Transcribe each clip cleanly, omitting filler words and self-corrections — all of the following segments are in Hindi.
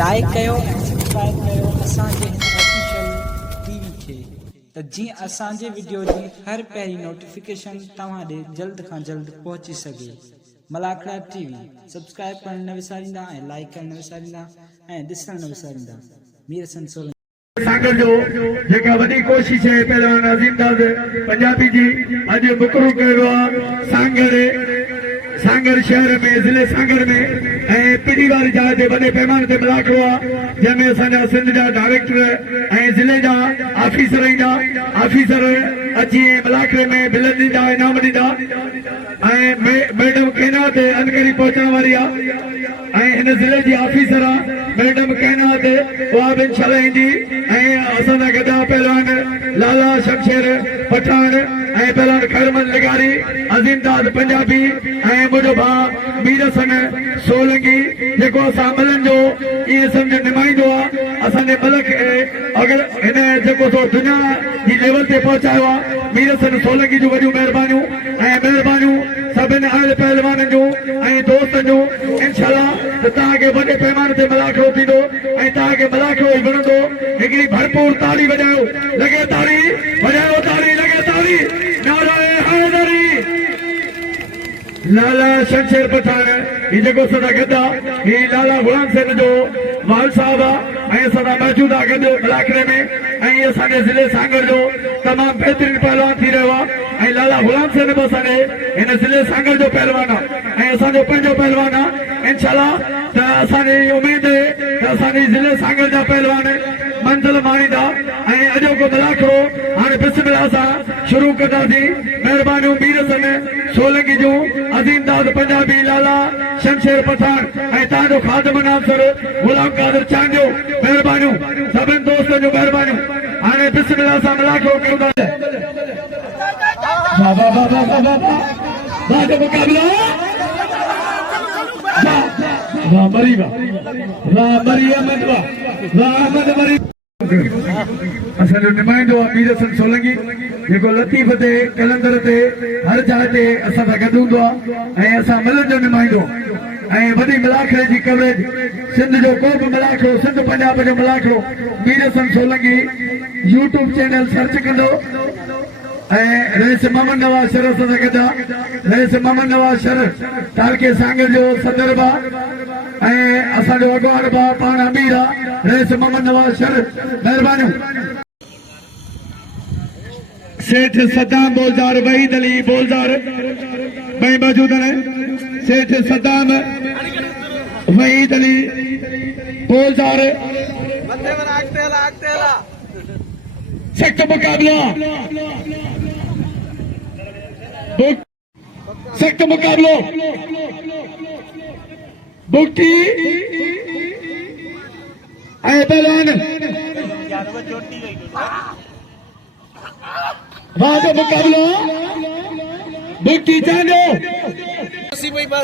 लाइक कयो ऐं सब्सक्राइब कयो असांजे ऑफिशियल टीवी खे त जीअं असांजे वीडियो जी हर पहिरीं नोटिफिकेशन तव्हां ॾे जल्द खां जल्द पहुची सघे। मलाखड़ा टीवी सब्सक्राइब करण न विसारींदा ऐं लाइक करण न विसारींदा ऐं ॾिसण न विसारींदा। मीर हसन सोलंकी सांगर जो जेका वॾी कोशिश है पहलवान अज़ीमदाद पंजाबी जी अज मुकरू कयो आहे सांगर शहर में ज़िले सांगर में पिड़ी वाली जगह ते वॾे पैमाने ते मुलाक़ो आहे जंहिंमें असांजा सिंध जा डायरेक्टर ऐं ज़िले जा ऑफिसर अची मुलाक़े में बिल ॾींदा इनाम ॾींदा ऐं मैडम कैनात अनकरी पहुचण वारी आहे ऐं हिन ज़िले जी ऑफिसर आहे मैडम कैनात उहा बि इंशाल्लाह ईंदी ऐं असांजा गदा पहलवान लाला शमशेर पठान ऐं पहलवान खैरमन लिगारी अज़ीमदाद पंजाबी ऐं मुंहिंजो भाउ मीर हसन सोलंकी जेको असां अमलनि जो इहे सम्झ निमाईंदो आहे असांजे मुल्क अगरि हिन जेको सो दुनिया जी लेवल ते पहुचायो आहे मीर हसन सोलंकी जूं वॾियूं महिरबानियूं ऐं महिरबानियूं सभिनी आयल पहलवाननि जूं ऐं दोस्तनि जूं इंशाल्लाह त तव्हांखे वॾे पैमाने ते मुलाक़ो थींदो ऐं तव्हांखे मुलाक़ो ई वणंदो। हिकिड़ी भरपूर ताड़ी वॼायो, लॻे ताड़ी वॼायो, ताड़ी लॻे ताड़ी, नाराए हैदरी। लाला शमशेर पठान ही जेको सदा गदा ही लाला गुलाम सिंह जो माल साहब है सदा मौजूद आहे गॾु मुलाक़े में ऐं असांजे ज़िले सांगर जो तमामु बहितरीन पहलवान थी रहियो आहे ऐं लाला गुलाम सिंह बि असांजे हिन ज़िले सांगर जो पहलवान आहे ऐं असांजो पंहिंजो पहलवान आहे। इंशाल्लाह त असांजी उमेद आहे त असांजे ज़िले सांगर जा पहलवान मंज़िल माणींदा ऐं अॼोको मुलाक़ो हाणे बिस्मिल्लाह सां शुरू कंदासीं। महिरबानियूं मीर हसन सोलंकी जूं अज़ीमदाद पंजाबी लाला शमशेर पठान ऐं तव्हांजो ख़ादम नासर गुलाम कादिर चांद जो महिरबानियूं सभिनी दोस्तनि जूं महिरबानियूं। हाणे बिस्मिल्लाह सां मुलाक़ो कंदासीं। वाह वाह वाह वाह वाह वाह जो मुक़ाबिलो वाह मरी वाह मरी अहमद वाह अहमद मरी असांजो नुमाइंदो आहे मीर हसन सोलंकी जेको लतीफ़ ते कलंदर ते हर जाइ ते असां सां गॾु हूंदो आहे ऐं असां मिलनि जो नुमाइंदो ऐं वॾी मुलाक़े जी कवरेज सिंध जो को बि मुलाक़ो सिंध पंजाब जो मुलाक़ो Mir Hasan Solanki YouTube channel search कंदो ऐं रईस मोहम्मद नवाज़ शरीफ़ सां गॾु रईस मोहम्मद नवाज़ शरीफ़ तारके सांगर जो सदर बा ऐं असांजो अॻवान बा पाण अमीर आहे रईस मोहम्मद नवाज़ शरीफ़ महिरबानियूं। सेठ सद्दाम बोलदार वहीद अली बोलदार भाई मौजूद हैं। सेठ सद्दाम वहीद अली बोलदार सख्त मुकाबला सख्त मुकाबलो बुक्की पहलवान वाह मुकाबलो बुक्की चांदो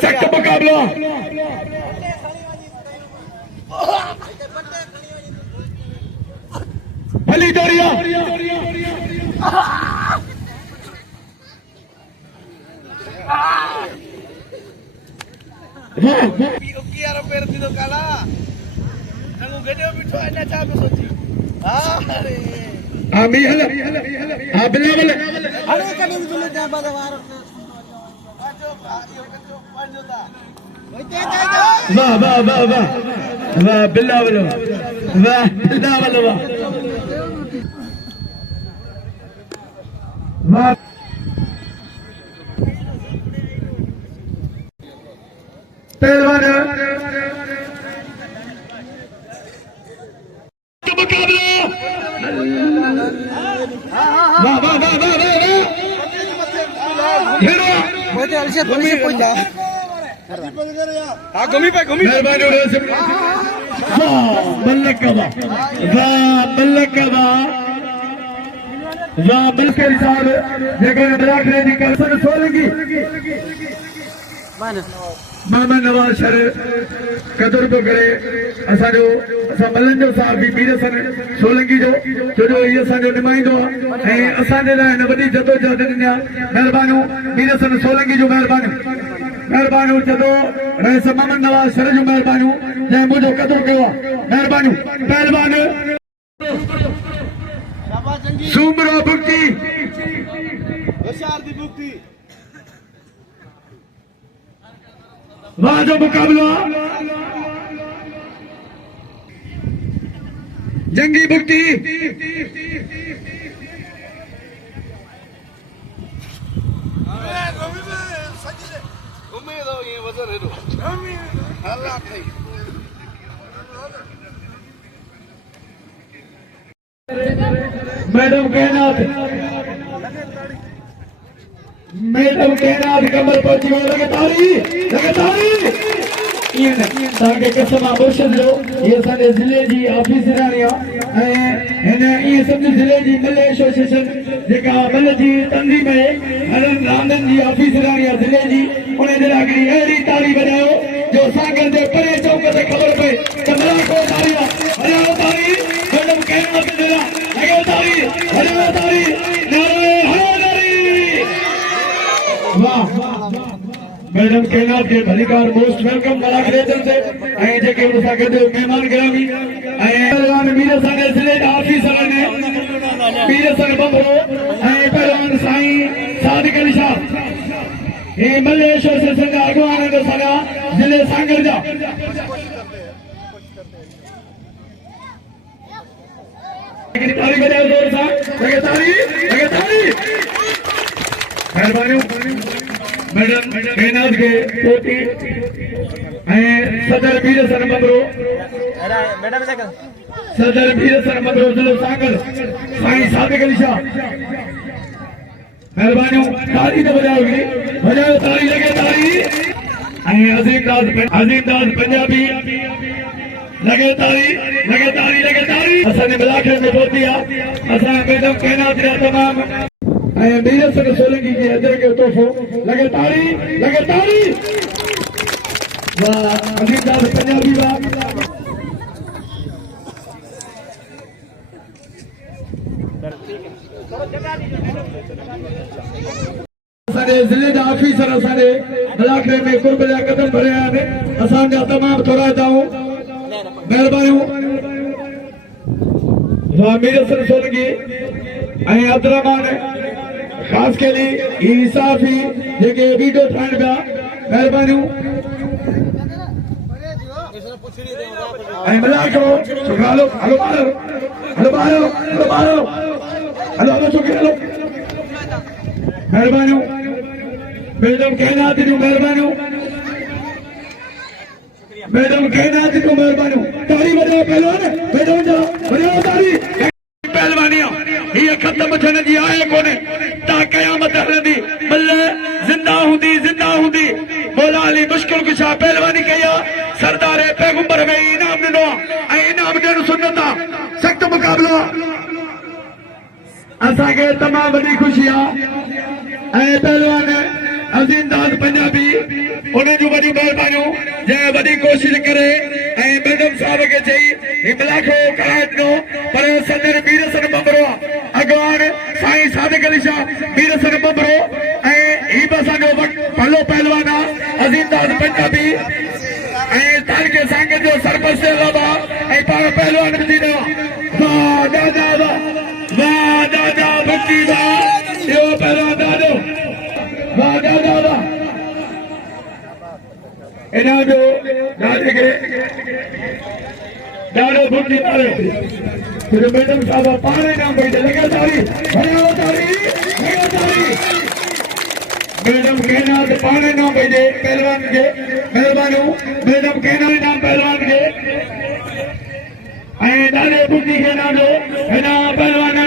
सख्त मुकाबलो भली दौड़िया वाह वाह वाह वाह वाह बिल्ला वालो वाह बिल्ला वालो वाह पहलवान वाह वाह वाह मोहम्मद नवाज़ शरीफ़ कदर तो करे असांजो असां मलन जो साहब भी मीर हसन सोलंकी जो जो ये असांजो नुमाइंदो आहे ऐं असांजे लाइ हिन वॾी जदोजहद ॾिनी आहे। महिरबानियूं मीर हसन सोलंकी जो महिरबानियूं जदो रईस मोहम्मद नवाज़ शरीफ़ जो महिरबानियूं जंहिं मुंहिंजो क़दुरु कयो आहे महिरबानी पहलवान सूमरो बुक्ति वाह जो मुकाबलो जंगी बुक्ति मैडम कहनाथ कमर पहुंची वई लगातारी तव्हांखे कसम आहे मुर्शिद जो इहे असांजे ज़िले जी ऑफिसराणी आहे ऐं हिन इहे सभु ज़िले जी मल एसोसिएशन जेका मल जी तंज़ीम आहे हरनि रांदनि जी ऑफिसराणी आहे ज़िले जी उन जे लाइ हिकिड़ी अहिड़ी ताड़ी वॼायो जो सागर जे परे चौक ते ख़बर पए त मलाको ताड़ी आहे हलायो ताड़ी मैडम कहनाथ जे लाइ लॻायो ताड़ी हलायो ताड़ी नारे हैदरी वाह मैडम कहनाथ के भलीकार मोस्ट वेलकम मलाक रेजन से ऐं जेके उन सां गॾु महिमान गिरामी ऐं पहलवान मीर असांजे ज़िले जा ऑफिसर आहिनि मीर सर बबरो ऐं पहलवान साईं सादिक अली शाह हे मल एसोसिएशन जा अॻवान आहिनि असांजा ज़िले सागर जा ताली वॼायो ज़ोर सां लगातारी महिरबानी मैडम कहनाथ के पोती सदर वीर सन बबरो ज़िलो सागर साईं सादिक अली शाह महिरबानी ताली न वॼायो ताली लॻे ताली ऐं अज़ीमदास पंजाबी लॻे ताली असांजे इलाइक़े में पहुती आहे असां मैडम कहनाथ जा तमामु ऐं मीर सर सोलंकी के अदर के तोहफ़ो लगे ताड़ी वाह अजीमदास पंजाबी वाह असांजे ज़िले जा ऑफिसर असांजे इलाइक़े में कुर्ब जा कदम भरिया आहिनि असांजा तमामु थोराइताऊं महिरबानियूं वाह मीर सर सोलंकी ऐं अब्दुर्रहमान खास के लिए इंसाफी जेके वीडियो ठाहिण पिया महिरबानियूं ऐं मिलाए करो हलो छोकिरी हलो महिरबानियूं मैडम कहनाथ जूं महिरबानियूं ताड़ी वॼायो पहलवान मैडम जा वॼायो ताड़ी पहलवानी ये खत्म थियण जी आहे कोन्हे ता क़यामत हलंदी मल जिंदा हूंदी मौला अली मुश्किल कुशा पहलवानी कई आहे सरदार पैगंबर में इनाम ॾिनो आहे ऐं इनाम ॾियण सुन्नत आहे सख़्त मुक़ाबलो असांखे तमामु वॾी ख़ुशी आहे ऐं पहलवान अज़ीमदास पंजाबी उन जूं वॾियूं महिरबानियूं जंहिं वॾी कोशिशि करे ऐं मैडम साहब खे चई ही मिलाखो कराए ॾिनो पर सदर मीर सन बबरो अॻवान साईं सादिक अली शाह मीर सन बबरो ऐं ही बि असांजो भलो पहलवान आहे अज़ीमदास पंजाबी ऐं तारीख़ सांगत जो सरपंच अलावा ऐं पाण पहलवान बि थींदो वाह दादा भक्ति वाह इहो पहलवान दादो वाह दादा इन्हां जो दादे खे ॾाढो भुॻी मारियो फिर मैडम साहब पाण इनाम पई ॾे लॻे ताड़ी मैडम कहनाथ पाण इनाम पई ॾे पहलवान खे महिरबानियूं मैडम कहनाथ इनाम पहलवान खे ऐं ॾाढे भुॻी खे इनाम ॾियो हिन पहलवान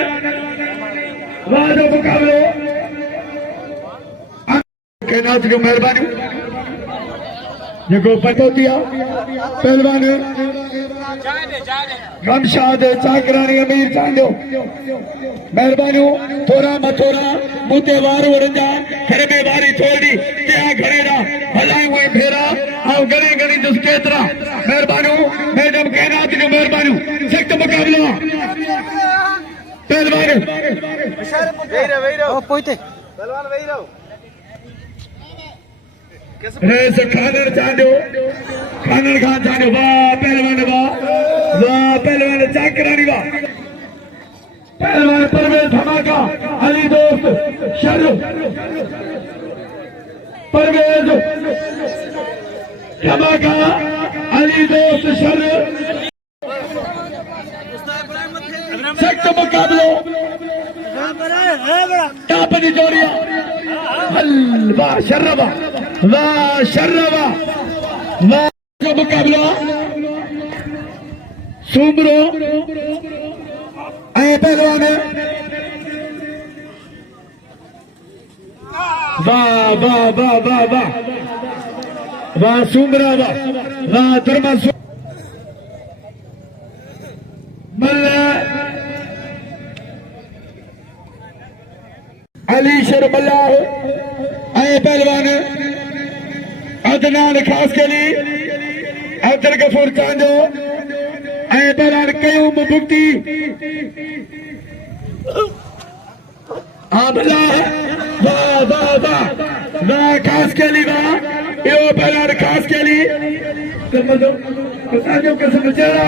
वाह जो मुक़ाबिलो कहनाथ जो महिरबानियूं जेको पटोती आहे पहलवान गमशाद चाकरानी अमीर चांडो महिरबानियूं थोरा मथोरा मुते वारो रंजा घर में वारी थोड़ी त्या घणे दा हलायूं ऐं फेरा ऐं घणे जस केतिरा महिरबानियूं मैडम कहनाथ जो महिरबानियूं सख़्त मुक़ाबिलो पहलवान रेस खानन चांदो खानन खान चांदो वाह पहलवान चाकरानी वाह पहलवान परवेज धमाका अली दोस्त शर परवेज धमाका अली दोस्त शर सख्त मुकाबलो टापनी जोड़िया वाह शर्रवा वाह जो मुकाबला सुमरो ऐ पहलवान वाह वाह वाह वाह वाह वाह सुमरा वाह धर्मा मल्ला अली शर्मल्ला आए पहलवान अदनान खास के लिए अब्दुल गफूर चांदो आए पहलवान कयूम भुक्ति आमला वाह वाह वाह वाह खास के लिए वाह यो पहलवान खास के लिए समझो कसम कसम चला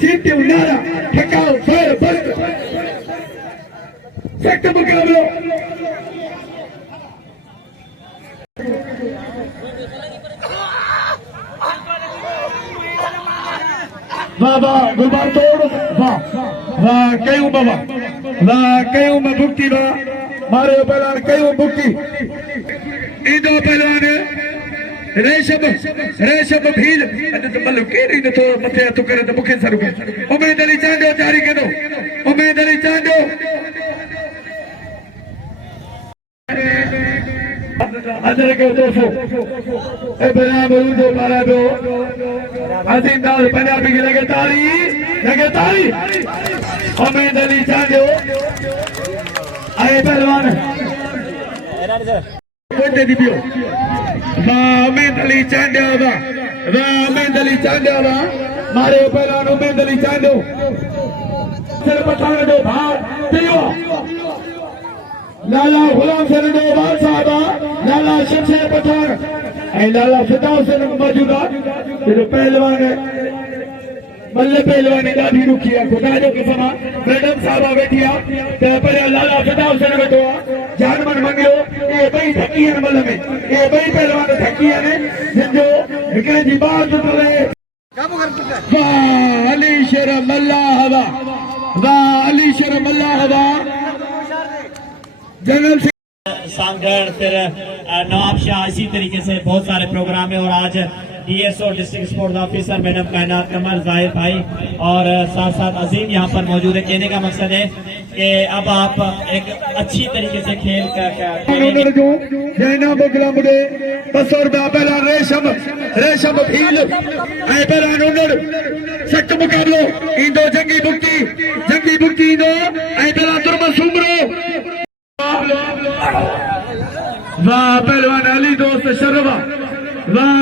सीटी उनारा ठकाओ फायर बस्ट सख्त मुकाबलो वाह वाह गुलबार तोड़ वाह वाह कयूं बाबा वाह कयूं में भुक्ति वाह मारे पहलवान कयूं भुक्ति इंदो पहलवान रेशम भील मल्लू केरी न तो मथे हथ करे तो मुखे सर उमेद अली चांडो जारी करो उमेद अली चांडो अदर के दोस्तों ए बना मरूदो मारा दो अजीम दाल पंजाबी की लगे ताली उमेद अली चांडो आए पहलवान कोटे दिबियो वाह उमेद अली चांडो वाह उमेद अली चांडो वाह मारे पहलवान उमेद अली चांडो सिर पठान दो भार दियो लाला गुलाम सर बाल साहबा लाला शमशेर पठान लाला फिदाउ से मौजूदा पहलवान मल्ल पहलवान ॾाढी रुखी आहे खुदा जो कसम मैडम साहबा वेठी आहे त पर लाला फिदाउ से वेठो आहे जानमन मंगियो ये ॿई थकी आहिनि मल्ल में ये ॿई पहलवान थकी आहिनि जिनजो हिकिड़े जी बात रहे वाह अली शेर मल्लाह वाह अली शेर मल्लाह जनरल सांगड़ फिर नवाब शाह इसी तरीके से बहुत सारे प्रोग्राम है और आज DSO district sports officer madam कायनात कमर जाहिर भाई और साथ साथ अजीम यहाँ पर मौजूद है। कहने का मकसद है कि अब आप एक अच्छी तरीके से खेल रेशम भील सख्त मुकाबलो ईंदो जंगी भुक्ति ईंदो ऐं तुरमा सुमरो वाह पहलवान अली दोस्त शरवा वाह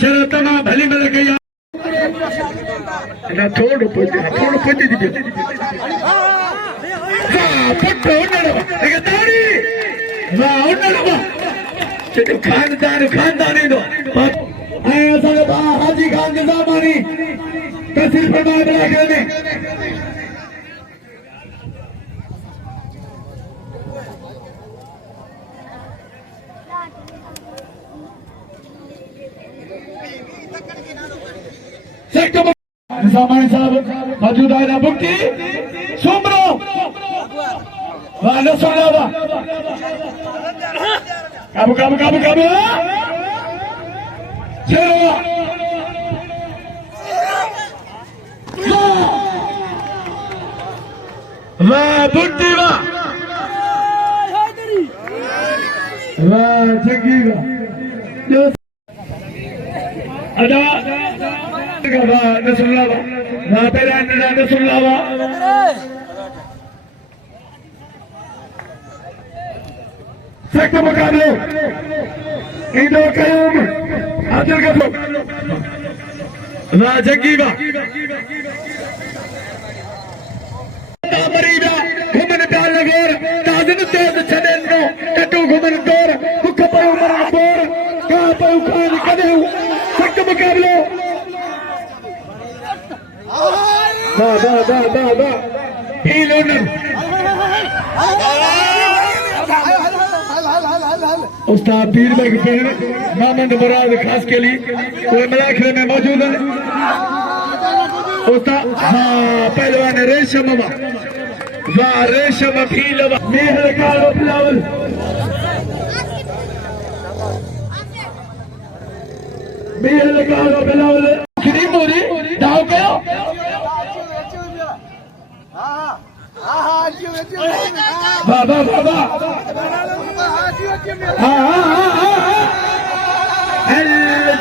शर तमाम भली मिल गई थोड़ो पुज दी वाह पुटो तारी वाह खानदानी दो हाजी खान निजामानी तहसील फरमाए इलाके में निजामानी साहब मौजूद है भुक्ति सुमरो वाह नसुल्ला वाह काबू चलो वाह भुक्ति वाह जंगी वाह अदा नसुल्ला वाह पहला नसुल्ला वाह सख्त मुकाबलो इंदो कयूम अब्दुल गफूर वाह जंगी वाह मरीदा घुमन प्याल लगोर ताजन तेज छदेनो टटू वाह वाह फील ओनर उस्ताद पीर बेग पेड़ मोहम्मद मुराद खास के लिए वो मलाखरे में मौजूद है उस्ताद हाँ पहलवान रेशम वाह रेशम फील मेहर कारो बिलावल मेहर कारो बिलावल कितनी मोरी दाव कयो बाबा बाबा हाँ हाँ हाँ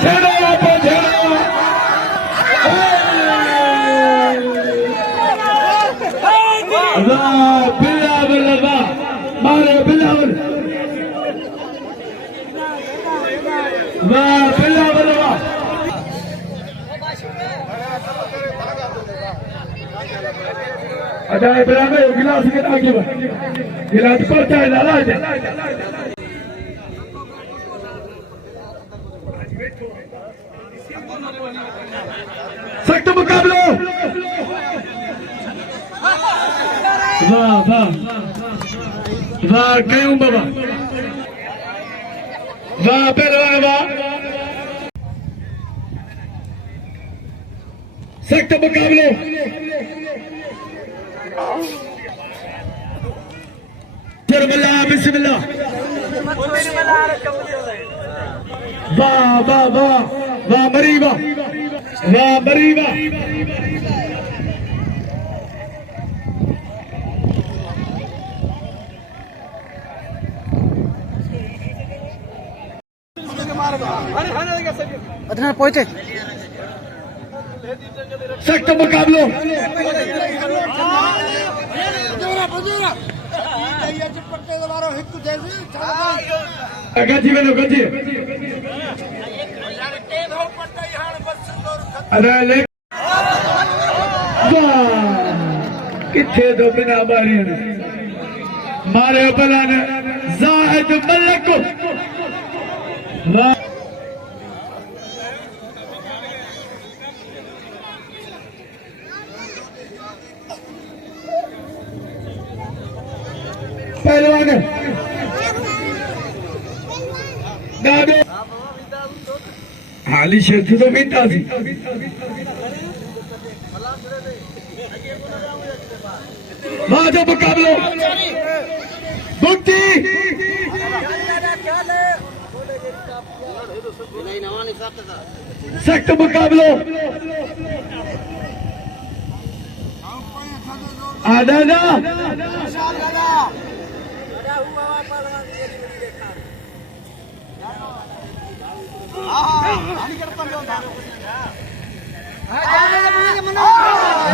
छड़ो आप छड़ो वाह बिलावल वाह मारो बिलावल वाह बिलावल वाह अदा इब्राहिम गिलास के आगे बढ़ गिलास पर चाहे लाला है सख्त मुकाबला वाह वाह वाह क्यों बाबा वाह पहलवान वाह सख्त मुकाबले बिस्मिल्लाह वाह वाह वाह वाह मरीबा वाह मरीबा पहुंचे सख्त मुकाबलो गजी वञो गजी अरे किथे तो बिना बारी मारे बलान ज़ाहिद मलक पहलवान दादो हाली शेर तो बीता सी वाजो मुकाबलो बुट्टी सख्त मुकाबलो आदा ना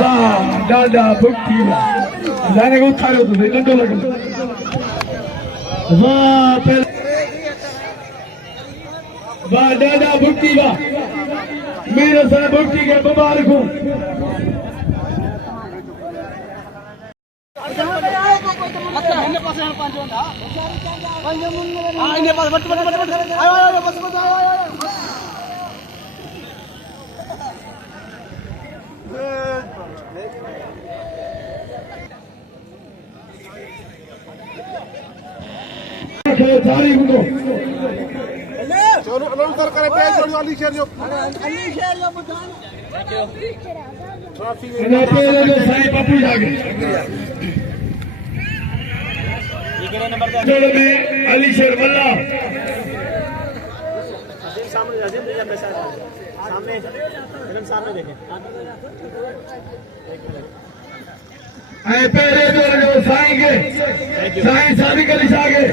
वाह दादा भुट्टी जाने को उठा रहे हो तुझे लंडो लगो वाह वाह दादा भुट्टी वाह मेरे साथ भुट्टी के मुबारक हूँ सारी उनको चलो अलग करे पेज जोड़ो अली शेर जो बुधान ना पे जो साईं पप्पू जागे चलो में अली शेर वल्ला सामने सामने फिल्म सामने देखें ऐ पहले जो साईं के साईं सारी कली सागे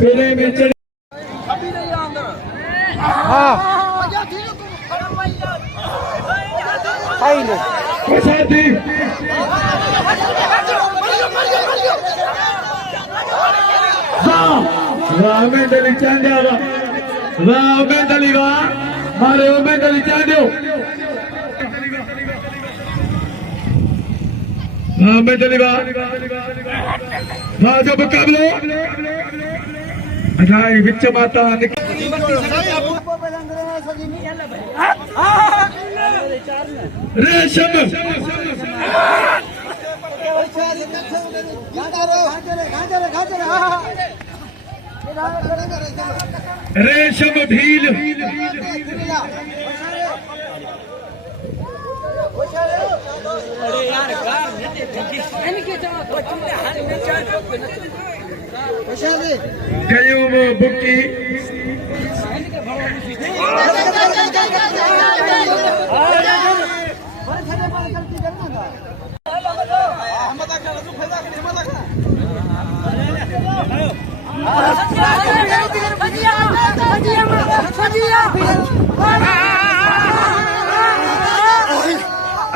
पेड़े में चढ़ साथी वाह उमेद अली चांडिया वाह उमेद अली वाह मारे उमेद अली चांडियो हाँ मैं चली वाह जो मुकाबलो राय विच माता रेशम रेशम भील कयूम बुक्की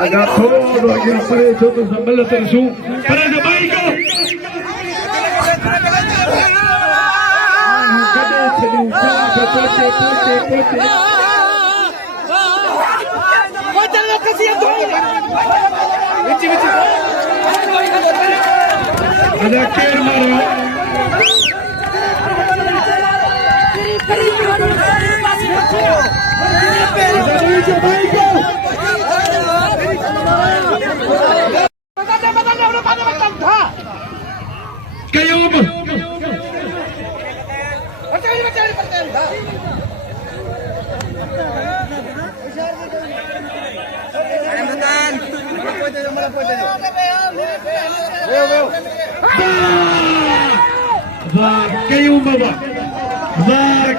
अगर थोड़ा या परे जो तो संभल तरसू परे जो भाई को कदे चलू पोचे चलो कसी दो विच अदा केर मारो भाई को कयूम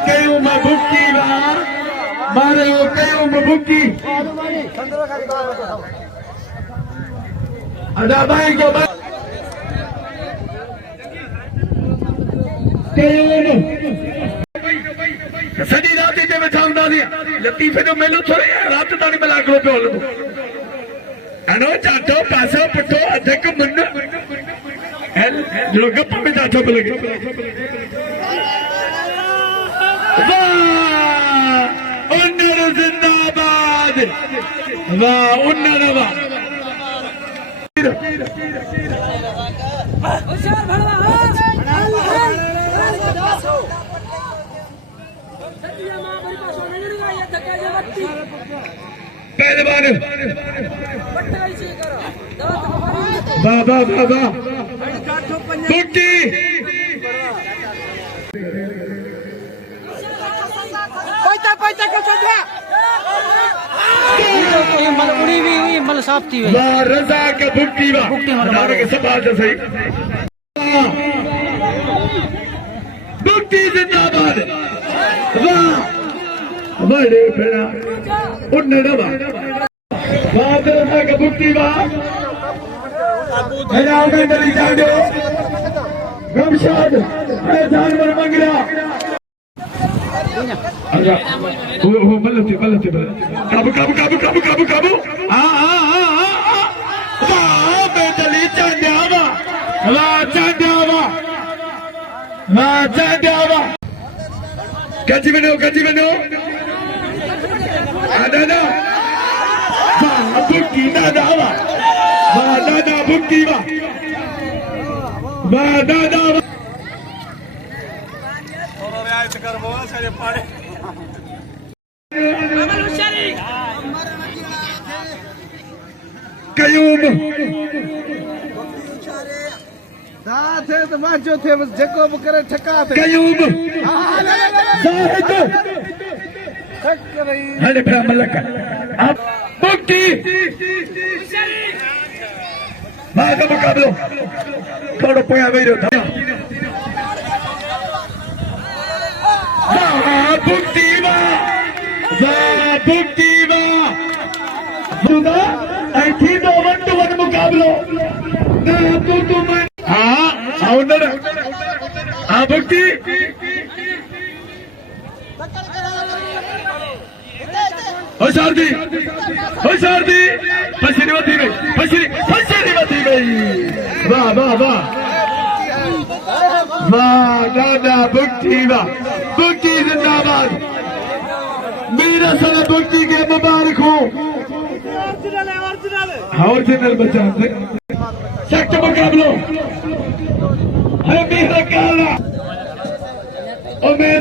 कयूम बुक्की मारे कयूम बुक्की अदा भाई को सॼी रात हिते वेठा हूंदासीं लतीफ़े जो मेलो थोरी राति ताणी भला हिकिड़ो पियो हलंदो अनो चाचो पासो पुठो अधक मुन जो गप में चाचो पियो लॻे वाह उन्नर जिंदाबाद वाह उन्नर वाह पहलवान बाबा बाबा बुट्टी पैसा को सजा उड़ी भी हुई मल साफ थी वाह रजा के बुट्टी वाह हमारे के सब आज सही बुट्टी जिंदाबाद वाह बड़े बड़ा उन्नड़वा वाह रजा के बुट्टी वाह मेरा में डरी जाडो गमशाद है जानवर मंगरा आजा वो मलते काबू वाह बेटली चांद्यावा कजी बनो दादा वाह बुक्की दादा वाह दादा बुक्की वाह दादा कयूम थे तो माचो थे बस जको करे ठका थे कयूम जाहिद हले फिर मलक अब बुक्की मां का मुकाबलो थोड़ो पोया वेरो था बुक्की वाह खुदा ऐठी दो 1-1 मुकाबलो ना तू मैं हां साउंडर हां बुक्की होशियारदी पसीने मती गई वाह दादा बुक्की जिंदाबाद मेरा सारा बुक्की के मुबारक हो ओरिजिनल बच्चा सख्त मुकाबलो है मेरा काला और मैं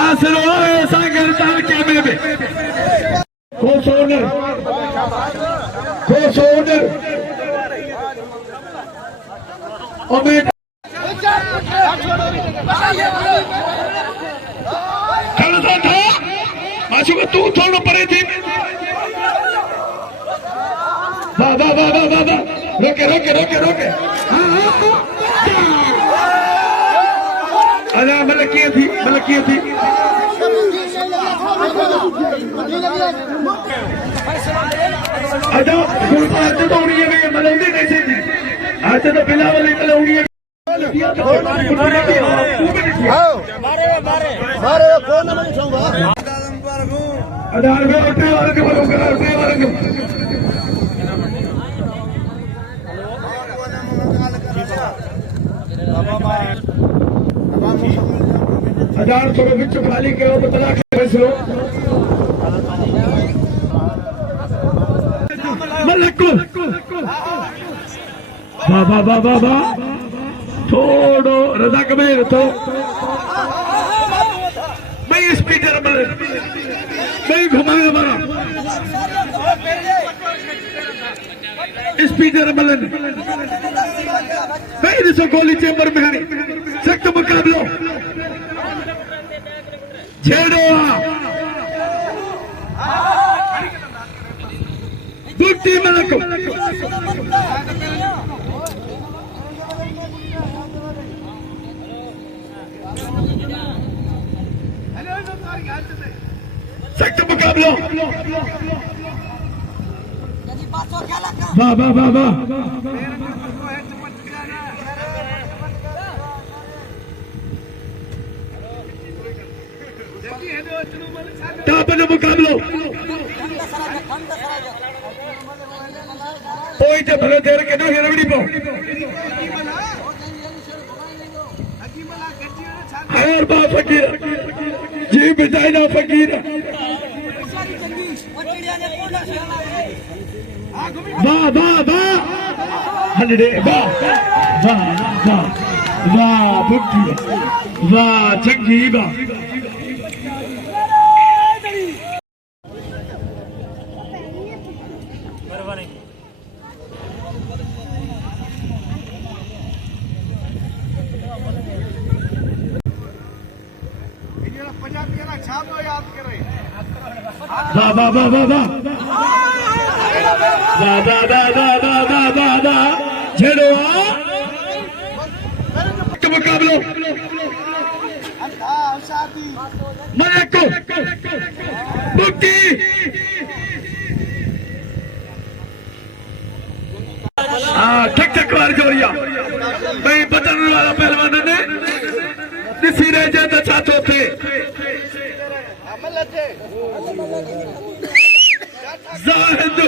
आसरोए सागरदार के में कोसोनर ओमेद खड़ता था माशू को तू थोड़ा परे थी वाह रोके अला मलकियत थी अदा गुरबात तो होनी है मलौदी कैसे थी आज तो बिला वाली मलौदी है मारे कौन नहीं छूंगा आधार में उठे वाले के बोलो करा उठे वाले को हजार थोड़ा बिच खाली करो बतला के फैसलो मलको बाबा थोड़ो रजा कबीर तो मैं स्पीकर मैं घुमाए हमारा स्पीकर मलन मैं इसे गोली चेंबर में है सख्त मुकाबलो छेड़ो बुट्टी मलको सख्त मुकाबलो वाह तापन मुकाबलो कोई तो भले देर के ना हिरवड़ी पो हर बा फकीर जी बिताई ना फकीर वाह हंडे वाह बुट्टी वाह चंगी वाह छेड़ो मुकाबलो मलको बुट्टी ठक वार जोरिया भाई बदन वाला पहलवान ने दिसी रह जाता छातो थे जाहिद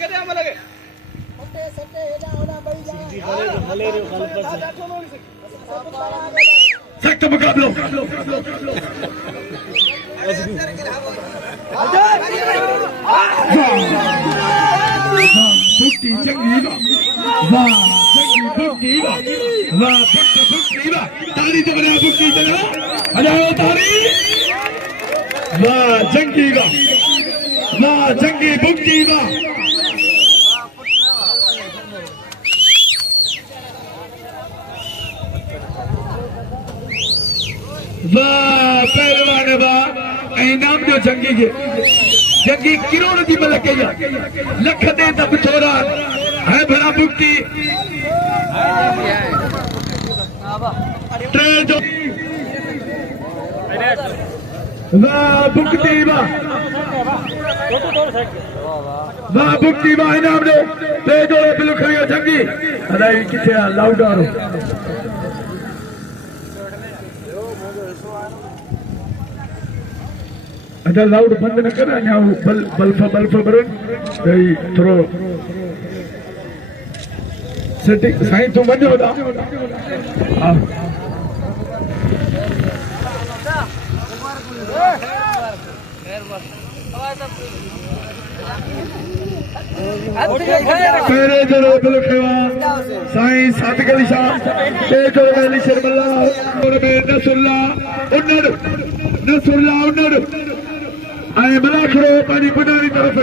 गदे मलगे सख्त मुकाबलो बुट्टी चंगी वाह बुट्टी वाह ताली तो बना बुट्टी चलो हजारों ताली वाह जंगी बुट्टी वाह पहलवान वाह इनाम जो जंगी किरोड़ दी मलक लख दे तब छोरा है भला बुट्टी वाह बुकती वाह बुकती वाह इनाम दे ते जोड़े बिल खड़ियो जंगी अदाई किथे लाउडारो अदा लाउड बंद न कर अञा बल्फ बरन भई थोरो सेटिंग साईं तूं वञो था हा पहले जोड़ो बिल खेवा साईं सातगली शाह ते जोड़ो गली शर्मला और में नसुल्ला उन्नड़ आए मला खड़ो पानी पुनारी तरफ